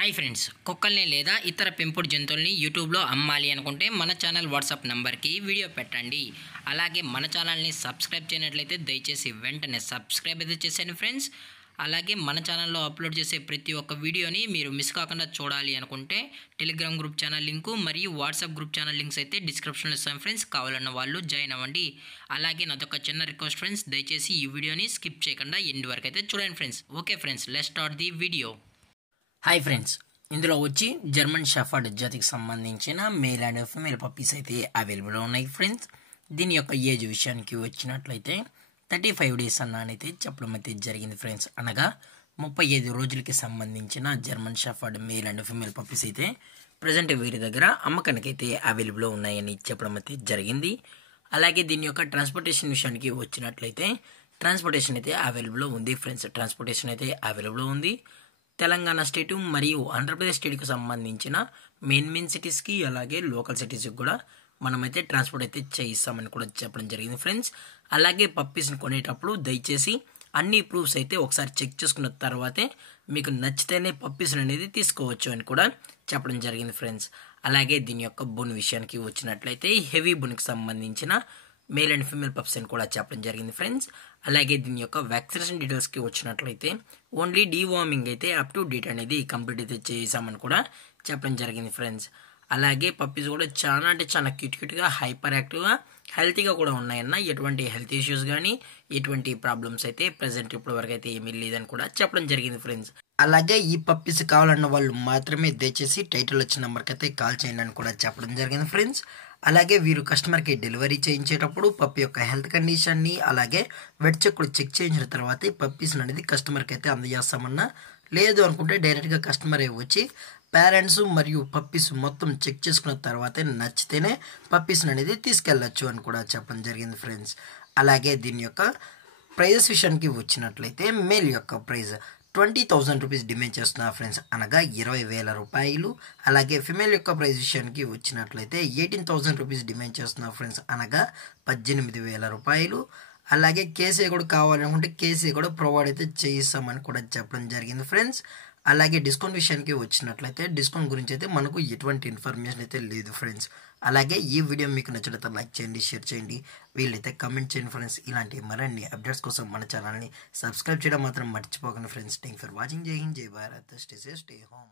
Hi friends, కుక్కల్ని లేదా ఇతర పెంపుడు జంతువుల్ని యూట్యూబ్లో అమ్మాలి అనుకుంటే మన ఛానల్ వాట్సాప్ నెంబర్కి వీడియో పెట్టండి. అలాగే మన ఛానల్ని సబ్స్క్రైబ్ చేయనట్లయితే దయచేసి వెంటనే సబ్స్క్రైబ్ అయితే చేసేయండి ఫ్రెండ్స్. అలాగే మన ఛానల్లో అప్లోడ్ చేసే ప్రతి ఒక్క వీడియోని మీరు మిస్ కాకుండా చూడాలి అనుకుంటే టెలిగ్రామ్ గ్రూప్ ఛానల్ లింకు మరియు వాట్సాప్ గ్రూప్ ఛానల్ లింక్స్ అయితే డిస్క్రిప్షన్లో ఇస్తాను ఫ్రెండ్స్. కావాలన్న వాళ్ళు జాయిన్ అవ్వండి. అలాగే నాదొక చిన్న రిక్వెస్ట్ ఫ్రెండ్స్, దయచేసి ఈ వీడియోని స్కిప్ చేయకుండా ఎండ్ వరకు అయితే చూడండి friends. Okay friends, let's start the video. Hi friends, ఇందులో వచ్చి జర్మన్ షెఫర్డ్ జాతికి సంబంధించిన మేల్ అండ్ ఫీమేల్ పప్పీస్ అయితే అవైలబుల్లో ఉన్నాయి ఫ్రెండ్స్. దీని యొక్క ఏజ్ విషయానికి వచ్చినట్లయితే 35 డేస్ అన్నైతే చెప్పడం అయితే జరిగింది ఫ్రెండ్స్. అనగా 35 రోజులకి సంబంధించిన German shepherd male and female puppies అయితే ప్రజెంట్ వీరి దగ్గర అమ్మకానికి అయితే అవైలబుల్లో ఉన్నాయని చెప్పడం అయితే జరిగింది. అలాగే దీని యొక్క ట్రాన్స్పోర్టేషన్ విషయానికి వచ్చినట్లయితే ట్రాన్స్పోర్టేషన్ అయితే అవైలబుల్లో ఉంది ఫ్రెండ్స్. ట్రాన్స్పోర్టేషన్ అయితే అవైలబుల్లో ఉంది. తెలంగాణ స్టేటు మరియు ఆంధ్రప్రదేశ్ స్టేట్కి సంబంధించిన మెయిన్ సిటీస్కి అలాగే లోకల్ సిటీస్కి కూడా మనమైతే ట్రాన్స్పోర్ట్ అయితే చేయిస్తామని కూడా చెప్పడం జరిగింది ఫ్రెండ్స్. అలాగే పప్పీస్ని కొనేటప్పుడు దయచేసి అన్ని ప్రూఫ్స్ అయితే ఒకసారి చెక్ చేసుకున్న తర్వాతే మీకు నచ్చితేనే పప్పీస్ని అనేది తీసుకోవచ్చు అని కూడా చెప్పడం జరిగింది ఫ్రెండ్స్. అలాగే దీని యొక్క బోన్ విషయానికి వచ్చినట్లయితే హెవీ బోన్కి సంబంధించిన మేల్ అండ్ ఫీమేల్ పప్స్ అని కూడా చెప్పడం జరిగింది ఫ్రెండ్స్. అలాగే దీని యొక్క వ్యాక్సినేషన్ డీటెయిల్స్కి వచ్చినట్లయితే ఓన్లీ డీవార్మింగ్ అయితే అప్ టు డేట్ అనేది కంప్లీట్ అయితే చేసామని కూడా చెప్పడం జరిగింది ఫ్రెండ్స్. అలాగే పప్పీస్ కూడా చాలా అంటే చాలా క్యూట్గా హైపర్ యాక్టివ్గా హెల్తీగా కూడా ఉన్నాయన్న. ఎటువంటి హెల్త్ ఇష్యూస్ కానీ ఎటువంటి ప్రాబ్లమ్స్ అయితే ప్రజెంట్ ఇప్పటి వరకు అయితే ఏమీ లేదని కూడా చెప్పడం జరిగింది ఫ్రెండ్స్. అలాగే ఈ పప్పీస్ కావాలన్న వాళ్ళు మాత్రమే దయచేసి టైటిల్ వచ్చిన నెంబర్కి అయితే కాల్ చేయండి అని కూడా చెప్పడం జరిగింది ఫ్రెండ్స్. అలాగే వీరు కస్టమర్కి డెలివరీ చేయించేటప్పుడు పప్పి యొక్క హెల్త్ కండిషన్ని అలాగే వెట్ చెక్ కూడా చెక్ చేయించిన తర్వాత ఈ పప్పీస్ అనేది కస్టమర్కి అయితే అందజేస్తామన్నా. లేదు అనుకుంటే డైరెక్ట్గా కస్టమర్ వచ్చి పేరెంట్స్ మరియు పప్పీస్ మొత్తం చెక్ చేసుకున్న తర్వాతే నచ్చితేనే పప్పీస్ అనేది తీసుకెళ్ళచ్చు అని కూడా చెప్పడం జరిగింది ఫ్రెండ్స్. అలాగే దీని యొక్క ప్రైజెస్ విషయానికి వచ్చినట్లయితే మేల్ యొక్క ప్రైజ్ 20,000 రూపీస్ డిమాండ్ చేస్తున్నారు ఫ్రెండ్స్, అనగా 20,000 రూపాయలు. అలాగే ఫిమేల్ యొక్క ప్రైస్ విషయానికి వచ్చినట్లయితే 18,000 రూపీస్ డిమాండ్ చేస్తున్నారు ఫ్రెండ్స్, అనగా 18,000 రూపాయలు. అలాగే కేసీ కూడా కావాలనుకుంటే కేసీ కూడా ప్రొవైడ్ అయితే చేయిస్తామని కూడా చెప్పడం జరిగింది ఫ్రెండ్స్. అలాగే డిస్కౌంట్ విషయానికి వచ్చినట్లయితే డిస్కౌంట్ గురించి అయితే మనకు ఎటువంటి ఇన్ఫర్మేషన్ అయితే లేదు ఫ్రెండ్స్. అలాగే ఈ వీడియో మీకు నచ్చినట్లయితే లైక్ చేయండి, షేర్ చేయండి, వీళ్ళైతే కమెంట్ చేయండి ఫ్రెండ్స్. ఇలాంటి మరిన్ని అప్డేట్స్ కోసం మన ఛానల్ని సబ్స్క్రైబ్ చేయడం మాత్రం మర్చిపోకండి ఫ్రెండ్స్. Thank for watching. జై హింద్, జై Bharat, stay safe, stay home.